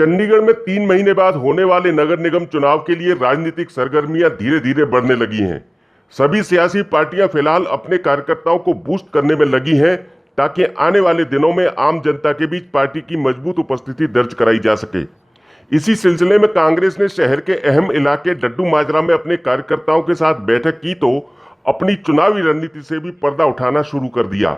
चंडीगढ़ में 3 महीने बाद होने वाले नगर निगम चुनाव के लिए राजनीतिक सरगर्मियां धीरे धीरे बढ़ने लगी हैं। सभी सियासी पार्टियां फिलहाल अपने कार्यकर्ताओं को बूस्ट करने में लगी हैं ताकि आने वाले दिनों में आम जनता के बीच पार्टी की मजबूत उपस्थिति दर्ज कराई जा सके। इसी सिलसिले में कांग्रेस ने शहर के अहम इलाके डड्डू माजरा में अपने कार्यकर्ताओं के साथ बैठक की तो अपनी चुनावी रणनीति से भी पर्दा उठाना शुरू कर दिया।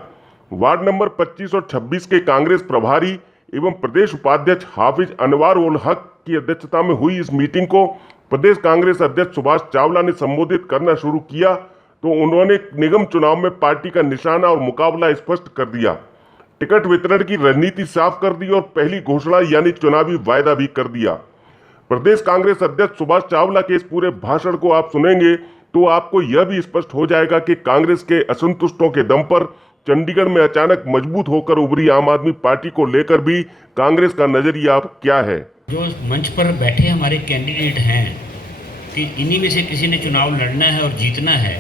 वार्ड नंबर 25 और 26 के कांग्रेस प्रभारी एवं प्रदेश उपाध्यक्ष हाफिज अनवार उल हक की अध्यक्षता में हुई इस मीटिंग को प्रदेश कांग्रेस अध्यक्ष सुभाष चावला ने संबोधित करना शुरू किया तो उन्होंने निगम चुनाव में पार्टी का निशाना और मुकाबला स्पष्ट कर दिया, टिकट वितरण की रणनीति साफ कर दी और पहली घोषणा यानी चुनावी वायदा भी कर दिया। प्रदेश कांग्रेस अध्यक्ष सुभाष चावला के इस पूरे भाषण को आप सुनेंगे तो आपको यह भी स्पष्ट हो जाएगा कि कांग्रेस के असंतुष्टों के दम पर चंडीगढ़ में अचानक मजबूत होकर उभरी आम आदमी पार्टी को लेकर भी कांग्रेस का नजरिया क्या है। जो मंच पर बैठे हमारे कैंडिडेट हैं कि इन्हीं में से किसी ने चुनाव लड़ना है और जीतना है,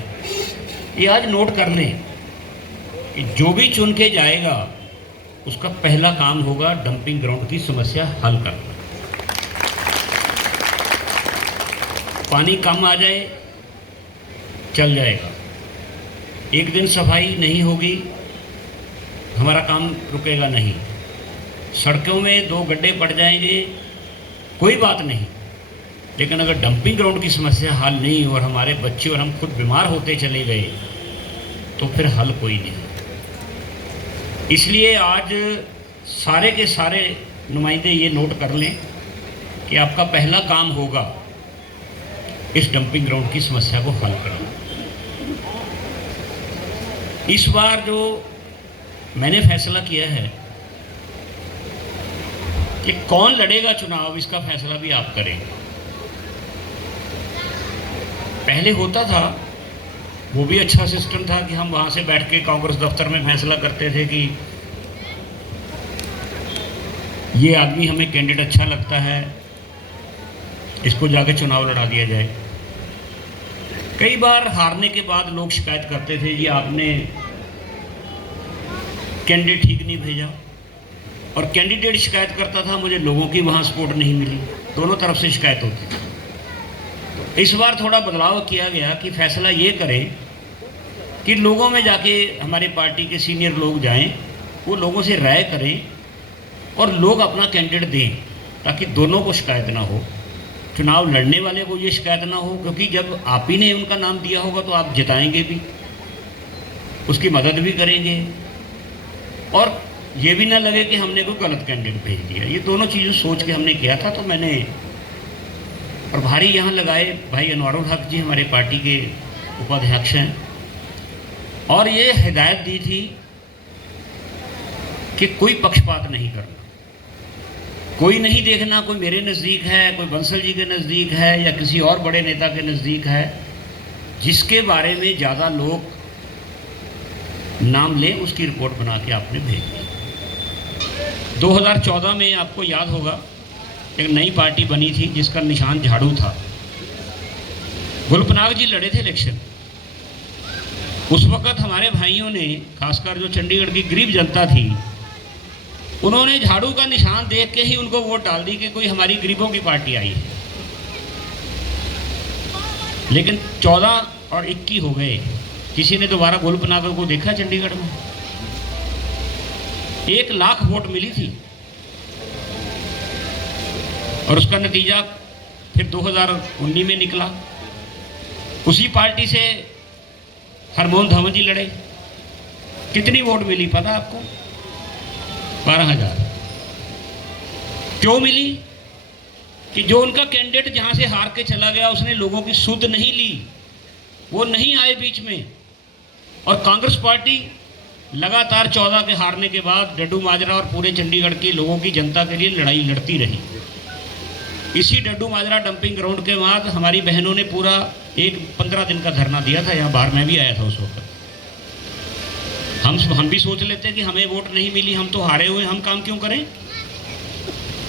ये आज नोट कर लें कि जो भी चुन के जाएगा उसका पहला काम होगा डंपिंग ग्राउंड की समस्या हल करना। पानी कम आ जाए चल जाएगा, एक दिन सफाई नहीं होगी हमारा काम रुकेगा नहीं, सड़कों में 2 गड्ढे पड़ जाएंगे कोई बात नहीं, लेकिन अगर डंपिंग ग्राउंड की समस्या हल नहीं और हमारे बच्चे और हम खुद बीमार होते चले गए तो फिर हल कोई नहीं। इसलिए आज सारे के सारे नुमाइंदे ये नोट कर लें कि आपका पहला काम होगा इस डंपिंग ग्राउंड की समस्या को हल करना। इस बार जो मैंने फैसला किया है कि कौन लड़ेगा चुनाव, इसका फैसला भी आप करें। पहले होता था, वो भी अच्छा सिस्टम था कि हम वहां से बैठ के कांग्रेस दफ्तर में फैसला करते थे कि ये आदमी हमें कैंडिडेट अच्छा लगता है, इसको जाके चुनाव लड़ा दिया जाए। कई बार हारने के बाद लोग शिकायत करते थे जी आपने कैंडिडेट ठीक नहीं भेजा, और कैंडिडेट शिकायत करता था मुझे लोगों की वहाँ सपोर्ट नहीं मिली, दोनों तरफ से शिकायत होती थी। तो इस बार थोड़ा बदलाव किया गया कि फैसला ये करें कि लोगों में जाके हमारे पार्टी के सीनियर लोग जाएं, वो लोगों से राय करें और लोग अपना कैंडिडेट दें ताकि दोनों को शिकायत ना हो, चुनाव लड़ने वाले को ये शिकायत ना हो, क्योंकि जब आप ही ने उनका नाम दिया होगा तो आप जिताएंगे भी, उसकी मदद भी करेंगे और ये भी ना लगे कि हमने कोई गलत कैंडिडेट भेज दिया। ये दोनों चीज़ें सोच के हमने किया था। तो मैंने प्रभारी यहाँ लगाए भाई अनवारुल हक जी, हमारे पार्टी के उपाध्यक्ष हैं, और ये हिदायत दी थी कि कोई पक्षपात नहीं करना, कोई नहीं देखना कोई मेरे नज़दीक है, कोई बंसल जी के नज़दीक है या किसी और बड़े नेता के नज़दीक है, जिसके बारे में ज़्यादा लोग नाम लें उसकी रिपोर्ट बना के आपने भेज दी। 2014 में आपको याद होगा एक नई पार्टी बनी थी जिसका निशान झाड़ू था। गुलपनाग जी लड़े थे इलेक्शन। उस वक़्त हमारे भाइयों ने, खासकर जो चंडीगढ़ की गरीब जनता थी, उन्होंने झाड़ू का निशान देख के ही उनको वोट डाल दी कि कोई हमारी गरीबों की पार्टी आई है। लेकिन 14 और 21 हो गए, किसी ने दोबारा गुलपनाग को देखा चंडीगढ़ में? 1 लाख वोट मिली थी और उसका नतीजा फिर 2019 में निकला। उसी पार्टी से हरमोहन धवन जी लड़े, कितनी वोट मिली पता आपको? 12,000। क्यों मिली? कि जो उनका कैंडिडेट जहां से हार के चला गया उसने लोगों की सुध नहीं ली, वो नहीं आए बीच में, और कांग्रेस पार्टी लगातार 14 के हारने के बाद डड्डू माजरा और पूरे चंडीगढ़ के लोगों की जनता के लिए लड़ाई लड़ती रही। इसी डड्डू माजरा डंपिंग ग्राउंड के बाद हमारी बहनों ने पूरा 15 दिन का धरना दिया था, यहाँ बाहर मैं भी आया था उस वक्त। हम भी सोच लेते कि हमें वोट नहीं मिली, हम तो हारे हुए, हम काम क्यों करें?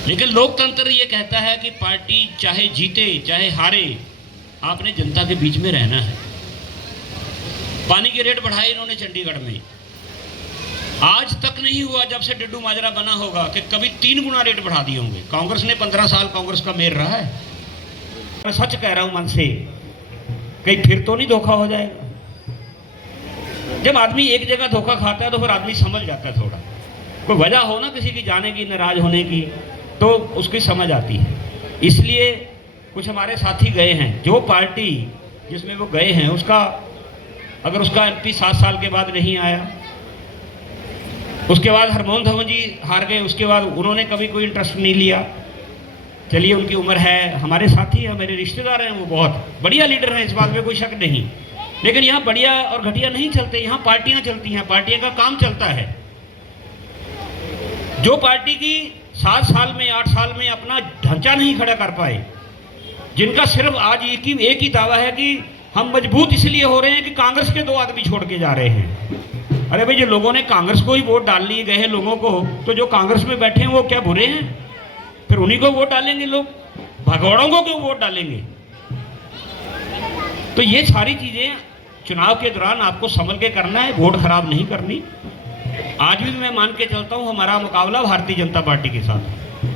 लेकिन लोकतंत्र ये कहता है कि पार्टी चाहे जीते चाहे हारे, आपने जनता के बीच में रहना है। पानी के रेट बढ़ाए इन्होंने चंडीगढ़ में, आज तक नहीं हुआ जब से डिड्डू माजरा बना होगा कि कभी 3 गुना रेट बढ़ा दिए होंगे। कांग्रेस ने 15 साल कांग्रेस का मेयर रहा है। मैं सच कह रहा हूं मन से, कहीं फिर तो नहीं धोखा हो जाएगा। जब आदमी एक जगह धोखा खाता है तो फिर आदमी समझ जाता है, थोड़ा कोई वजह हो ना किसी की जाने की, नाराज होने की, तो उसकी समझ आती है। इसलिए कुछ हमारे साथी गए हैं, जो पार्टी जिसमें वो गए हैं उसका अगर उसका MP 7 साल के बाद नहीं आया, उसके बाद हरमोहन धवन जी हार गए, उसके बाद उन्होंने कभी कोई इंटरेस्ट नहीं लिया। चलिए उनकी उम्र है, हमारे साथी हैं, मेरे रिश्तेदार हैं, वो बहुत बढ़िया लीडर हैं, इस बात में कोई शक नहीं। लेकिन यहाँ बढ़िया और घटिया नहीं चलते, यहाँ पार्टियां चलती हैं, पार्टियों का काम चलता है। जो पार्टी की 7 साल में 8 साल में अपना ढांचा नहीं खड़ा कर पाए, जिनका सिर्फ आज एक ही दावा है कि हम मजबूत इसलिए हो रहे हैं कि कांग्रेस के 2 आदमी छोड़ के जा रहे हैं। अरे भाई, जो लोगों ने कांग्रेस को ही वोट डाल लिए गए हैं लोगों को, तो जो कांग्रेस में बैठे हैं वो क्या बुरे हैं? फिर उन्हीं को वोट डालेंगे लोग, भगौड़ों को क्यों वोट डालेंगे? तो ये सारी चीजें चुनाव के दौरान आपको संभल के करना है, वोट खराब नहीं करनी। आज भी मैं मान के चलता हूं हमारा मुकाबला भारतीय जनता पार्टी के साथ है।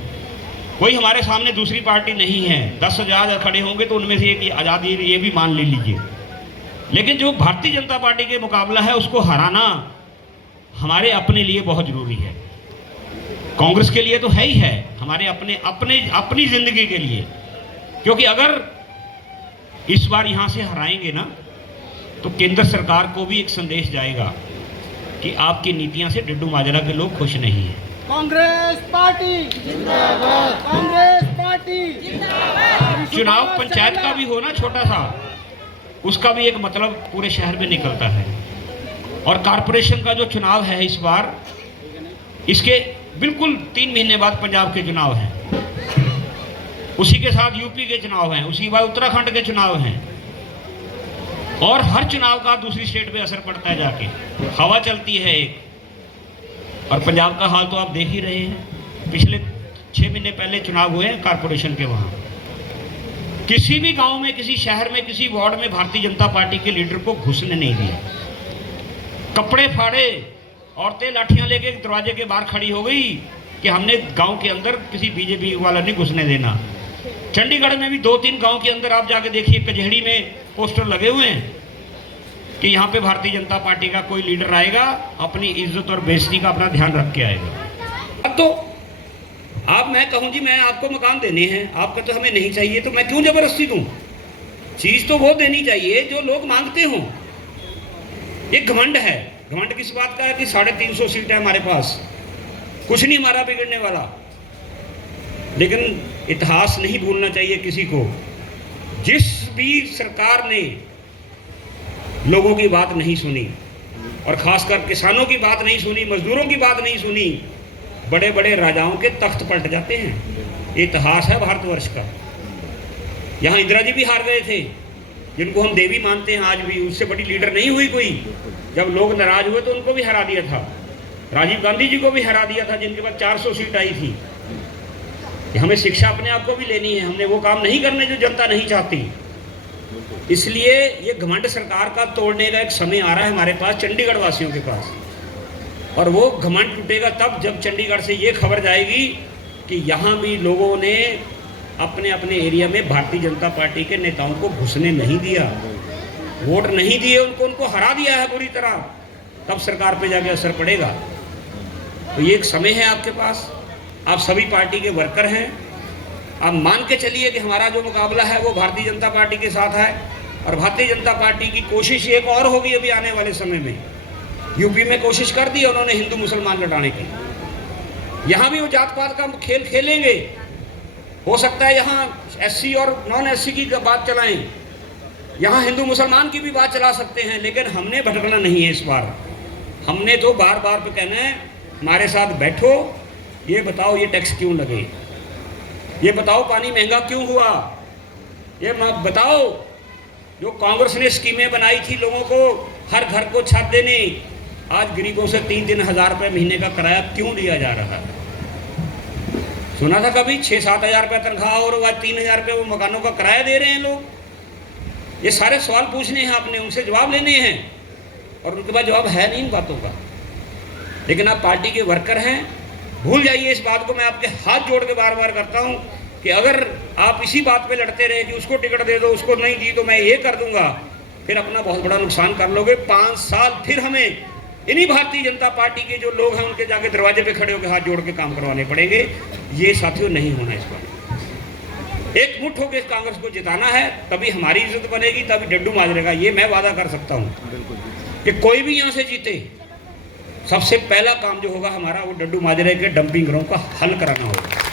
कोई हमारे सामने दूसरी पार्टी नहीं है। 10,000 खड़े होंगे तो उनमें से एक आजादी, ये भी मान ले लीजिए। लेकिन जो भारतीय जनता पार्टी के मुकाबला है उसको हराना हमारे अपने लिए बहुत जरूरी है। कांग्रेस के लिए तो है ही है, हमारे अपनी जिंदगी के लिए। क्योंकि अगर इस बार यहां से हराएंगे ना, तो केंद्र सरकार को भी एक संदेश जाएगा कि आपकी नीतियां से डिड्डू माजरा के लोग खुश नहीं हैं। कांग्रेस पार्टी जिंदाबाद, कांग्रेस पार्टी जिंदाबाद। चुनाव पंचायत का भी हो ना छोटा सा, उसका भी एक मतलब पूरे शहर में निकलता है। और कारपोरेशन का जो चुनाव है इस बार, इसके बिल्कुल 3 महीने बाद पंजाब के चुनाव हैं, उसी के साथ यूपी के चुनाव हैं, उसी के बाद उत्तराखंड के चुनाव हैं। और हर चुनाव का दूसरी स्टेट पे असर पड़ता है, जाके हवा चलती है एक। और पंजाब का हाल तो आप देख ही रहे हैं। पिछले 6 महीने पहले चुनाव हुए हैं कारपोरेशन के, वहां किसी भी गांव में, किसी शहर में, किसी वार्ड में भारतीय जनता पार्टी के लीडर को घुसने नहीं दिया। कपड़े फाड़े, औरतें लाठियां लेके दरवाजे के बाहर खड़ी हो गई कि हमने गांव के अंदर किसी बीजेपी वाला नहीं घुसने देना। चंडीगढ़ में भी 2-3 गांव के अंदर आप जाके देखिए, कचहरी में पोस्टर लगे हुए हैं कि यहाँ पे भारतीय जनता पार्टी का कोई लीडर आएगा, अपनी इज्जत और बेइज्जती का अपना ध्यान रख के आएगा। अब तो आप, मैं कहूँ जी मैं आपको मकान देने हैं, आपका तो हमें नहीं चाहिए, तो मैं क्यों जबरदस्ती दूं? चीज तो वो देनी चाहिए जो लोग मांगते हों। ये घमंड है। घमंड किस बात का है कि 350 सीट है हमारे पास, कुछ नहीं हमारा बिगड़ने वाला। लेकिन इतिहास नहीं भूलना चाहिए किसी को। जिस भी सरकार ने लोगों की बात नहीं सुनी, और खासकर किसानों की बात नहीं सुनी, मजदूरों की बात नहीं सुनी, बड़े बड़े राजाओं के तख्त पलट जाते हैं। ये इतिहास है भारतवर्ष का। यहाँ इंदिरा जी भी हार गए थे, जिनको हम देवी मानते हैं आज भी, उससे बड़ी लीडर नहीं हुई कोई। जब लोग नाराज हुए तो उनको भी हरा दिया था। राजीव गांधी जी को भी हरा दिया था, जिनके पास 400 सीट आई थी। हमें शिक्षा अपने आप को भी लेनी है, हमने वो काम नहीं करने जो जनता नहीं चाहती। इसलिए ये घमंड सरकार का तोड़ने का एक समय आ रहा है हमारे पास, चंडीगढ़ वासियों के पास। और वो घमंड टूटेगा तब जब चंडीगढ़ से ये खबर जाएगी कि यहाँ भी लोगों ने अपने अपने एरिया में भारतीय जनता पार्टी के नेताओं को घुसने नहीं दिया, वोट नहीं दिए उनको हरा दिया है पूरी तरह। तब सरकार पे जाके असर पड़ेगा। तो ये एक समय है आपके पास, आप सभी पार्टी के वर्कर हैं। आप मान के चलिए कि हमारा जो मुकाबला है वो भारतीय जनता पार्टी के साथ है। और भारतीय जनता पार्टी की कोशिश एक और होगी अभी आने वाले समय में। यूपी में कोशिश कर दी उन्होंने हिंदू मुसलमान लड़ाने की, यहाँ भी वो जात पात का खेल खेलेंगे। हो सकता है यहाँ SC और नॉन SC की बात चलाएं, यहाँ हिंदू मुसलमान की भी बात चला सकते हैं। लेकिन हमने भटकना नहीं है इस बार। हमने तो बार बार पे कहना है, हमारे साथ बैठो, ये बताओ ये टैक्स क्यों लगे, ये बताओ पानी महंगा क्यों हुआ, ये बताओ जो कांग्रेस ने स्कीमें बनाई थी लोगों को हर घर को छत देने, आज गरीबों से 3-3 हज़ार रुपये महीने का किराया क्यों दिया जा रहा है? सुना था कभी 6-7 हज़ार रुपये तनख्वाह और आज 3,000 रुपये वो मकानों का किराया दे रहे हैं लोग। ये सारे सवाल पूछने हैं आपने, उनसे जवाब लेने हैं, और उनके पास जवाब है नहीं इन बातों का। लेकिन आप पार्टी के वर्कर हैं, भूल जाइए इस बात को। मैं आपके हाथ जोड़ के बार बार करता हूं कि अगर आप इसी बात पे लड़ते रहे कि उसको टिकट दे दो, उसको नहीं दी तो मैं ये कर दूंगा, फिर अपना बहुत बड़ा नुकसान कर लोगे। 5 साल फिर हमें इन्हीं भारतीय जनता पार्टी के जो लोग हैं उनके जाके दरवाजे पे खड़े होकर हाथ जोड़ के काम करवाने पड़ेंगे। ये साथियों नहीं होना इस बार। एक मुठ होकर कांग्रेस को जिताना है, तभी हमारी इज्जत बनेगी, तभी डड्डू माजरेगा। ये मैं वादा कर सकता हूं कि कोई भी यहां से जीते, सबसे पहला काम जो होगा हमारा वो डड्डू माजरे के डंपिंग ग्राउंड का हल कराना होगा।